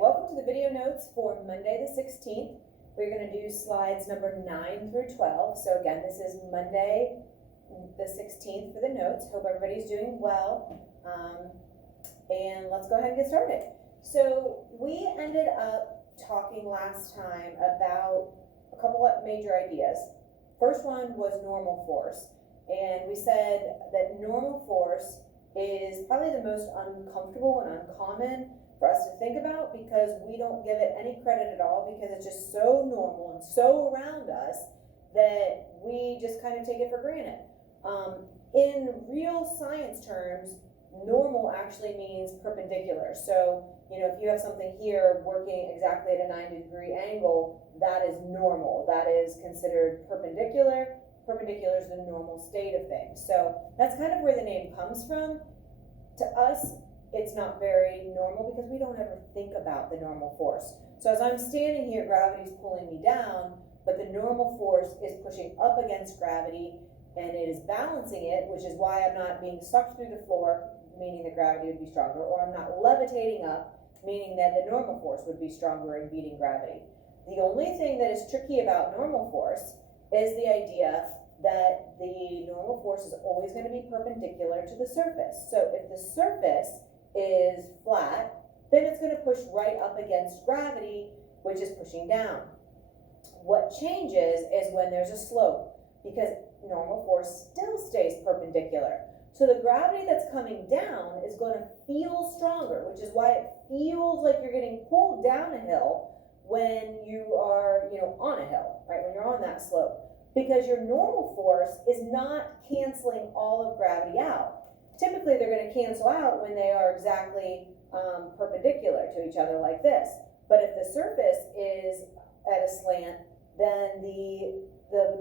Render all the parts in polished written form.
welcome to the video notes for Monday the 16th. We're going to do slides number 9 through 12. So again, this is Monday the 16th for the notes. Hope everybody's doing well. And let's go ahead and get started. So we ended up talking last time about a couple of major ideas. First one was normal force. And we said that normal force is probably the most uncomfortable and uncommon for us to think about because we don't give it any credit at all because it's just so normal and so around us that we just kind of take it for granted. In real science terms, normal actually means perpendicular. So, if you have something here working exactly at a 90-degree angle, that is normal. That is considered perpendicular. Perpendicular is the normal state of things. So that's kind of where the name comes from. To us, it's not very normal because we don't ever think about the normal force. So as I'm standing here, gravity's pulling me down, but the normal force is pushing up against gravity and it is balancing it, which is why I'm not being sucked through the floor, meaning that gravity would be stronger, or I'm not levitating up, meaning that the normal force would be stronger in beating gravity. The only thing that is tricky about normal force is the idea that the normal force is always going to be perpendicular to the surface. So if the surface is flat, then it's going to push right up against gravity, which is pushing down. What changes is when there's a slope, because normal force still stays perpendicular. So the gravity that's coming down is going to feel stronger, which is why it feels like you're getting pulled down a hill when you are, on a hill, right? When you're on that slope. Because your normal force is not canceling all of gravity out. Typically, they're going to cancel out when they are exactly perpendicular to each other like this. But if the surface is at a slant, then the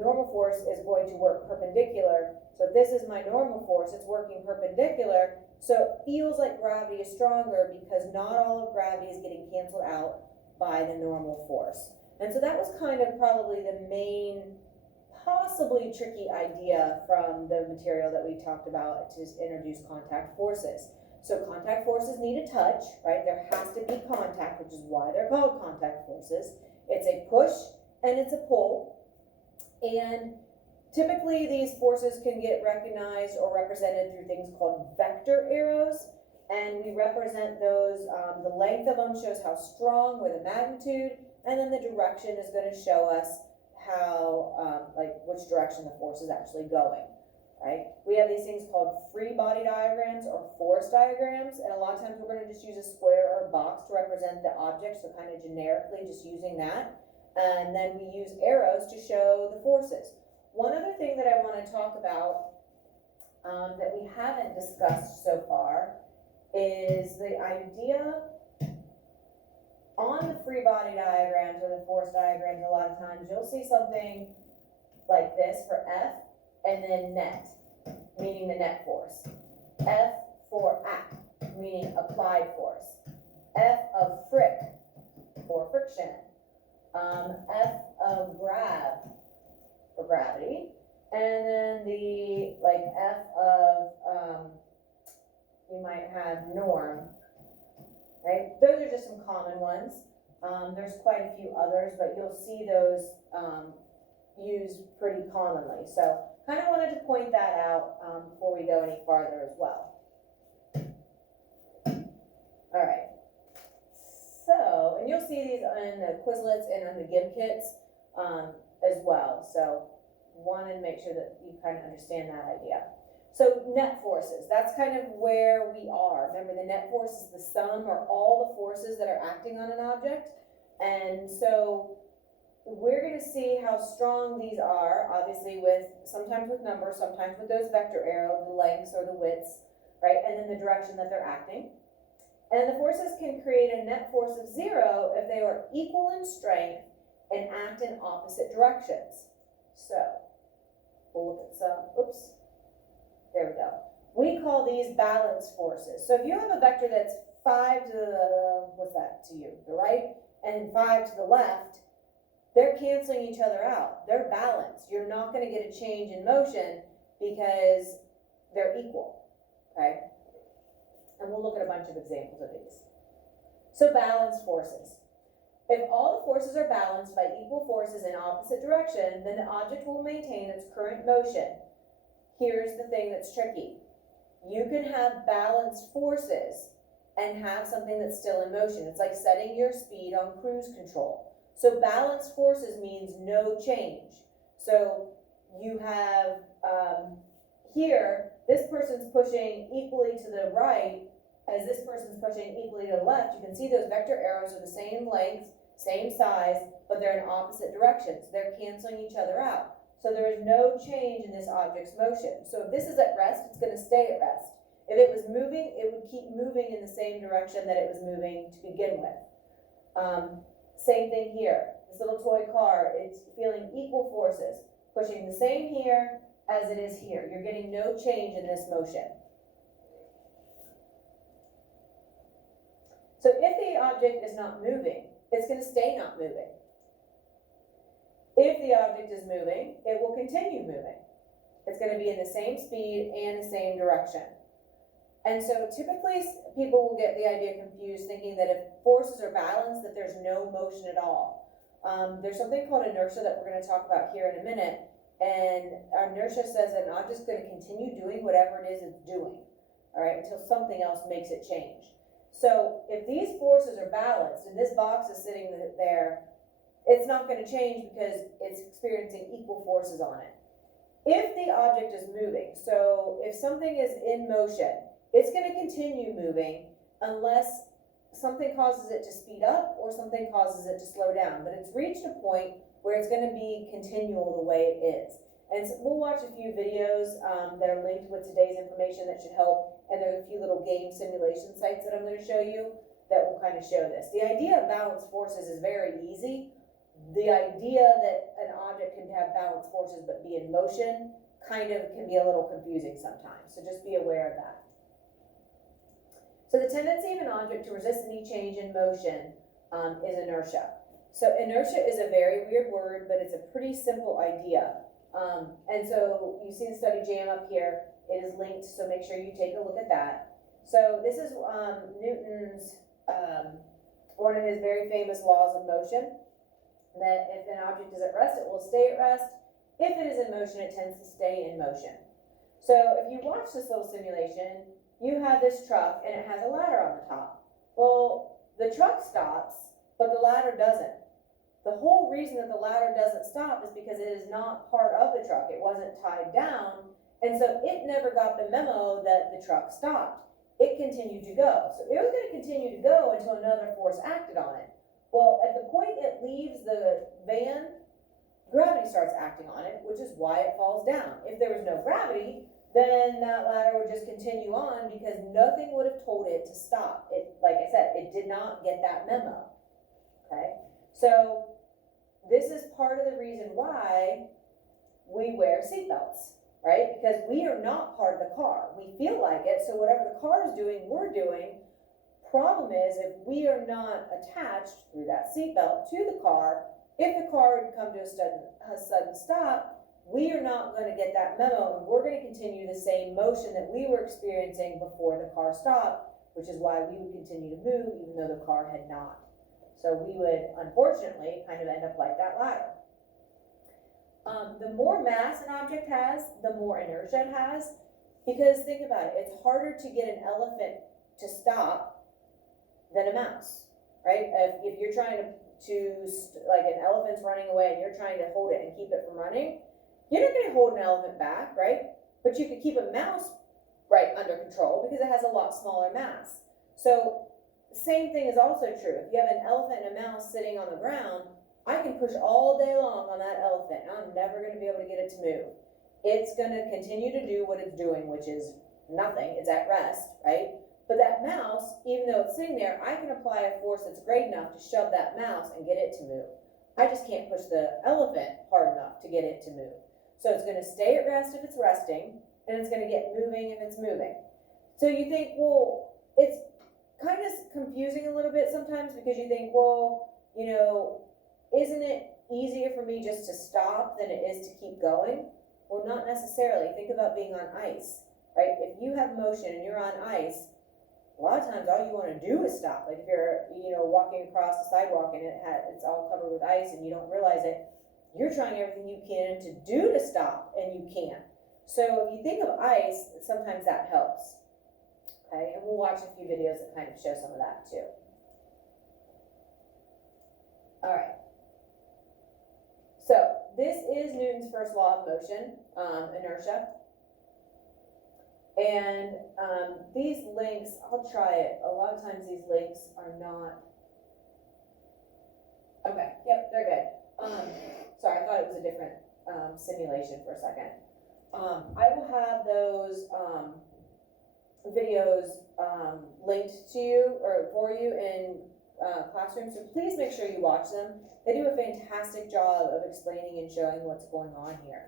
normal force is going to work perpendicular. So if this is my normal force, it's working perpendicular. So it feels like gravity is stronger because not all of gravity is getting canceled out by the normal force. And so that was kind of probably the main possibly tricky idea from the material that we talked about to introduce contact forces. So contact forces need a touch, right? There has to be contact, which is why they're called contact forces. It's a push and it's a pull. And typically these forces can get recognized or represented through things called vector arrows. And we represent those, the length of them shows how strong or the magnitude, and then the direction is going to show us how, which direction the force is actually going, right? We have these things called free body diagrams or force diagrams, and a lot of times we're going to just use a square or a box to represent the object, so kind of generically just using that. And then we use arrows to show the forces. One other thing that I want to talk about that we haven't discussed so far is the idea on the free body diagrams or the force diagrams. A lot of times you'll see something like this for F and then net, meaning the net force. F for act, meaning applied force. F of fric, for friction. F of grav, for gravity. And then the F of, you might have norm, right? Those are just some common ones. There's quite a few others, but you'll see those used pretty commonly. So kind of wanted to point that out before we go any farther as well. All right. So, and you'll see these in the Quizlets and on the Gib kits as well. So wanted to make sure that you kind of understand that idea. So net forces, that's kind of where we are. Remember, the net force is the sum or all the forces that are acting on an object. And so we're going to see how strong these are, obviously sometimes with numbers, sometimes with those vector arrows, the lengths or the widths, right? And then the direction that they're acting. And the forces can create a net force of 0 if they are equal in strength and act in opposite directions. So we'll look at some, there we go. We call these balance forces. So if you have a vector that's 5 to the right, and 5 to the left, they're canceling each other out. They're balanced. You're not going to get a change in motion because they're equal, okay? And we'll look at a bunch of examples of these. So balance forces. If all the forces are balanced by equal forces in opposite direction, then the object will maintain its current motion. Here's the thing that's tricky. You can have balanced forces and have something that's still in motion. It's like setting your speed on cruise control. So balanced forces means no change. So you have here, this person's pushing equally to the right as this person's pushing equally to the left. You can see those vector arrows are the same length, same size, but they're in opposite directions. They're canceling each other out. So there is no change in this object's motion. So if this is at rest, it's going to stay at rest. If it was moving, it would keep moving in the same direction that it was moving to begin with. Same thing here. This little toy car, it's feeling equal forces, pushing the same here as it is here. You're getting no change in this motion. So if the object is not moving, it's going to stay not moving. If the object is moving, it will continue moving. It's going to be in the same speed and the same direction. And so typically people will get the idea confused thinking that if forces are balanced, that there's no motion at all. There's something called inertia that we're going to talk about here in a minute. And inertia says that an object's going to continue doing whatever it is it's doing, all right, until something else makes it change. So if these forces are balanced and this box is sitting there, it's not going to change because it's experiencing equal forces on it. If the object is moving, so if something is in motion, it's going to continue moving unless something causes it to speed up or something causes it to slow down. But it's reached a point where it's going to be continual the way it is. And so we'll watch a few videos that are linked with today's information that should help. And there's a few little game simulation sites that I'm going to show you that will kind of show this. The idea of balanced forces is very easy. The idea that an object can have balanced forces but be in motion kind of can be a little confusing sometimes. So just be aware of that. So the tendency of an object to resist any change in motion is inertia. So inertia is a very weird word, but it's a pretty simple idea. And so you see the study jam up here. It is linked, so make sure you take a look at that. So this is Newton's, one of his very famous laws of motion, that if an object is at rest, it will stay at rest. If it is in motion, it tends to stay in motion. So if you watch this little simulation, you have this truck and it has a ladder on the top. Well, the truck stops, but the ladder doesn't. The whole reason that the ladder doesn't stop is because it is not part of the truck. It wasn't tied down, and so it never got the memo that the truck stopped. It continued to go. So it was going to continue to go until another force acted on it. Well, at the point it leaves the van, gravity starts acting on it, which is why it falls down. If there was no gravity, then that ladder would just continue on because nothing would have told it to stop. It, like I said, it did not get that memo. Okay? So this is part of the reason why we wear seatbelts, right? Because we are not part of the car. We feel like it, so whatever the car is doing, we're doing. Problem is, if we are not attached through that seatbelt to the car, if the car would come to a sudden stop, we are not going to get that memo, and we're going to continue the same motion that we were experiencing before the car stopped, which is why we would continue to move even though the car had not. So we would, unfortunately, kind of end up like that ladder. The more mass an object has, the more inertia it has, because think about it, it's harder to get an elephant to stop than a mouse, right? If you're trying like an elephant's running away and you're trying to hold it and keep it from running, you're not going to hold an elephant back, right? But you could keep a mouse right under control because it has a lot smaller mass. So the same thing is also true. If you have an elephant and a mouse sitting on the ground, I can push all day long on that elephant and I'm never going to be able to get it to move. It's going to continue to do what it's doing, which is nothing. It's at rest, right? But that mouse, even though it's sitting there, I can apply a force that's great enough to shove that mouse and get it to move. I just can't push the elephant hard enough to get it to move. So it's going to stay at rest if it's resting, and it's going to get moving if it's moving. So you think, well, it's kind of confusing a little bit sometimes because you think, well, you know, isn't it easier for me just to stop than it is to keep going? Well, not necessarily. Think about being on ice, right? If you have motion and you're on ice, a lot of times all you want to do is stop. Like if you're, walking across the sidewalk and it's all covered with ice and you don't realize it, you're trying everything you can to do to stop and you can't. So if you think of ice, sometimes that helps. Okay, and we'll watch a few videos that kind of show some of that too. All right. So this is Newton's first law of motion, inertia. And these links, I'll try it. A lot of times these links are not. Okay, yep, they're good. Sorry, I thought it was a different simulation for a second. I will have those videos linked to you or for you in classrooms, so please make sure you watch them. They do a fantastic job of explaining and showing what's going on here.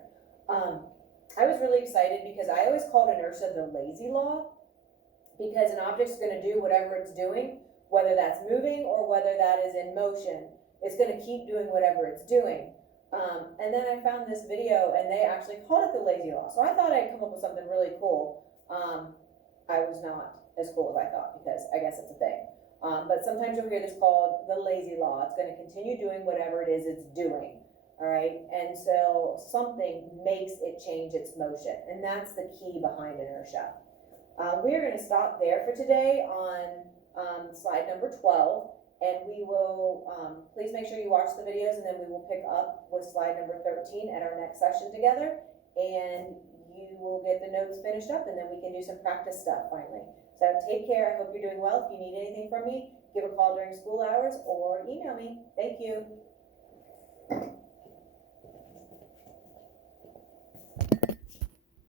I was really excited because I always called inertia the lazy law, because an object's going to do whatever it's doing, whether that's moving or whether that is in motion. It's going to keep doing whatever it's doing. And then I found this video and they actually called it the lazy law. So I thought I'd come up with something really cool. I was not as cool as I thought, because I guess it's a thing. But sometimes you'll hear this called the lazy law. It's going to continue doing whatever it is it's doing. All right, and so something makes it change its motion, and that's the key behind inertia. We're going to stop there for today on slide number 12, and we will, please make sure you watch the videos, and then we will pick up with slide number 13 at our next session together, and you will get the notes finished up, and then we can do some practice stuff finally. So take care. I hope you're doing well. If you need anything from me, give a call during school hours or email me. Thank you.